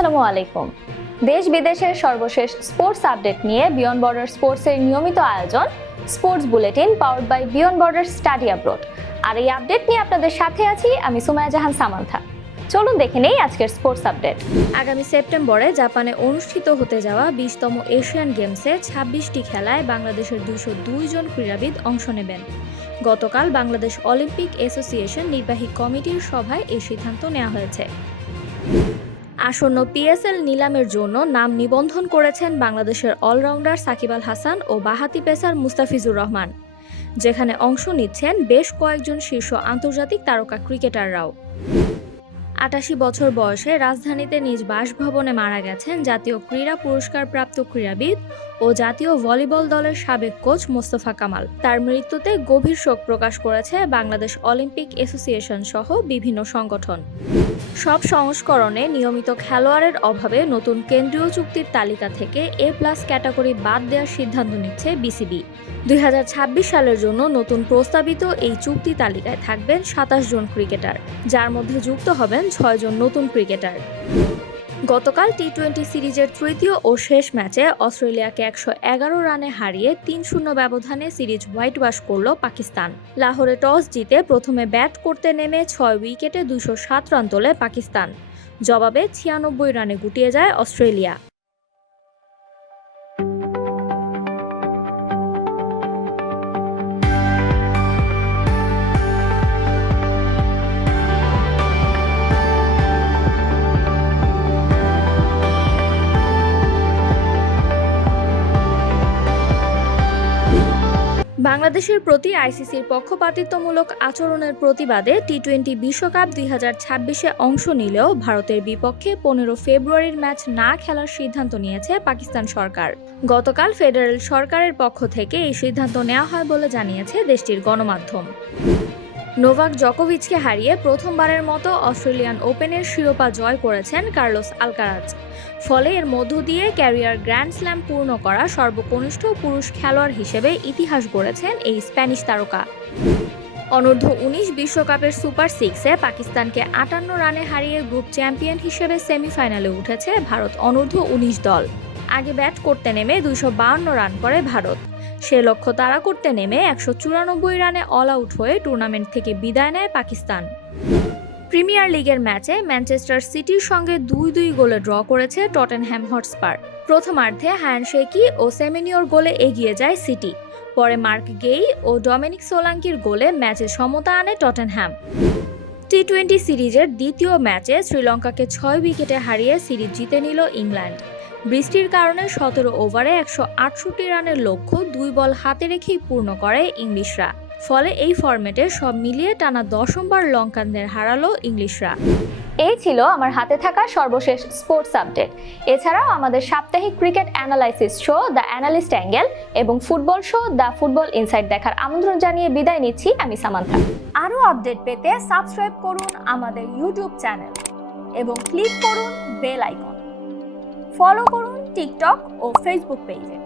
আসসালামু আলাইকুম। দেশ বিদেশের সর্বশেষ স্পোর্টস আপডেট নিয়ে বিয়ন্ড বর্ডার স্পোর্টসের নিয়মিত আয়োজন sports bulletin powered by beyond border study abroad. আর এই আপডেট নিয়ে আপনাদের সাথে আছি আমি সুমাইয়া জাহান সামান্থা। চলুন দেখে নেই আজকের স্পোর্টস আপডেট। আগামী সেপ্টেম্বরে জাপানে অনুষ্ঠিত হতে যাওয়া 20তম এশিয়ান গেমসে 26টি খেলায় বাংলাদেশের 202 জন ক্রীড়াবিদ অংশ নেবেন। গতকাল বাংলাদেশ অলিম্পিক অ্যাসোসিয়েশন নির্বাহী কমিটির সভায় এই সিদ্ধান্ত নেওয়া হয়েছে। আসন্ন পিএসএল নিলামের জন্য নাম নিবন্ধন করেছেন বাংলাদেশের অলরাউন্ডার সাকিব আল হাসান ও বাঁহাতি পেসার মুস্তাফিজুর রহমান, যেখানে অংশ নিচ্ছেন বেশ কয়েকজন শীর্ষ আন্তর্জাতিক তারকা ক্রিকেটাররাও। ৮৮ বছর বয়সে রাজধানীতে নিজ বাসভবনে মারা গেছেন জাতীয় ক্রীড়া পুরস্কারপ্রাপ্ত ক্রীড়াবিদ ও জাতীয় ভলিবল দলের সাবেক কোচ মোস্তফা কামাল। তার মৃত্যুতে গভীর শোক প্রকাশ করেছে বাংলাদেশ অলিম্পিক অ্যাসোসিয়েশন সহ বিভিন্ন সংগঠন। সব সংস্করণে নিয়মিত খেলোয়াড়ের অভাবে নতুন কেন্দ্রীয় চুক্তির তালিকা থেকে এ+ ক্যাটাগরি বাদ দেওয়ার সিদ্ধান্ত নিচ্ছে বিসিবি। 2026 সালের জন্য নতুন প্রস্তাবিত এই চুক্তি তালিকায় থাকবেন 27 জন ক্রিকেটার, যার মধ্যে যুক্ত হবেন 6 জন নতুন ক্রিকেটার। গতকাল টি-20 সিরিজের তৃতীয় ও শেষ ম্যাচে অস্ট্রেলিয়াকে 111 রানে হারিয়ে 3-0 ব্যবধানে সিরিজ হোয়াইট ওয়াশ করল পাকিস্তান। লাহোরে টস জিতে প্রথমে ব্যাট করতে নেমে 6 উইকেটে 207 রান তোলে পাকিস্তান। জবাবে 96 রানে গুটিয়ে যায় অস্ট্রেলিয়া। বাংলাদেশের প্রতি আইসিসির পক্ষপাতিত্বমূলক আচরণের প্রতিবাদে টি-20 বিশ্বকাপ 2026-এ অংশ নিলেও ভারতের বিপক্ষে 15 ফেব্রুয়ারির ম্যাচ না খেলার সিদ্ধান্ত নিয়েছে পাকিস্তান সরকার। গতকাল ফেডারেল সরকারের পক্ষ থেকে এই সিদ্ধান্ত নেওয়া হয় বলে জানিয়েছে দেশটির গণমাধ্যম। নোভাক জকোভিচকে হারিয়ে প্রথমবারের মতো অস্ট্রেলিয়ান ওপেনের শিরোপা জয় করেছেন কার্লোস আলকারাজ। ফলে এর মধ্য দিয়ে ক্যারিয়ার গ্র্যান্ড স্ল্যাম পূর্ণ করা সর্বকনিষ্ঠ পুরুষ খেলোয়াড় হিসেবে ইতিহাস গড়েছেন এই স্প্যানিশ তারকা। অনূর্ধ্ব-19 বিশ্বকাপের সুপার 6-এ পাকিস্তানকে 58 রানে হারিয়ে গ্রুপ চ্যাম্পিয়ন হিসেবে সেমিফাইনালে উঠেছে ভারত অনূর্ধ্ব-19 দল। আগে ব্যাট করতে নেমে 252 রান করে ভারত। সে লক্ষ্য তাড়া করতে নেমে 194 রানে অল আউট হয়ে টুর্নামেন্ট থেকে বিদায় নেয় পাকিস্তান। প্রিমিয়ার লিগের ম্যাচে ম্যানচেস্টার সিটির সঙ্গে 2-2 গোলে ড্র করেছে টটেনহ্যাম হটস্পার। প্রথমার্ধে হায়ান শেকি ও সেমেনিওর গোলে এগিয়ে যায় সিটি। পরে মার্ক গেই ও ডমিনিক সোলাঙ্কির গোলে ম্যাচে সমতা আনে টটেনহ্যাম। টি-20 সিরিজের দ্বিতীয় ম্যাচে শ্রীলঙ্কাকে 6 উইকেটে হারিয়ে সিরিজ জিতে নিল ইংল্যান্ড। বৃষ্টির কারণে 17 ওভারে 168 রানের লক্ষ্য 2 বল হাতে রেখেই পূর্ণ করে ইংলিশরা। ফলে এই ফরম্যাটে সব মিলিয়ে টানা 10বার লঙ্কানদের হারালো ইংলিশরা। এই ছিল আমার হাতে থাকা সর্বশেষ স্পোর্টস আপডেট। এছাড়াও আমাদের সাপ্তাহিক cricket analysis show the analyst angle এবং football show the football insight দেখার আমন্ত্রণ জানিয়ে বিদায় নিচ্ছি আমি সামান্থা। আরও আপডেট পেতে সাবস্ক্রাইব করুন আমাদের ইউটিউব চ্যানেল এবং ক্লিক করুন বেল আইকন। ফলো করুন টিকটক ও ফেসবুক পেজে।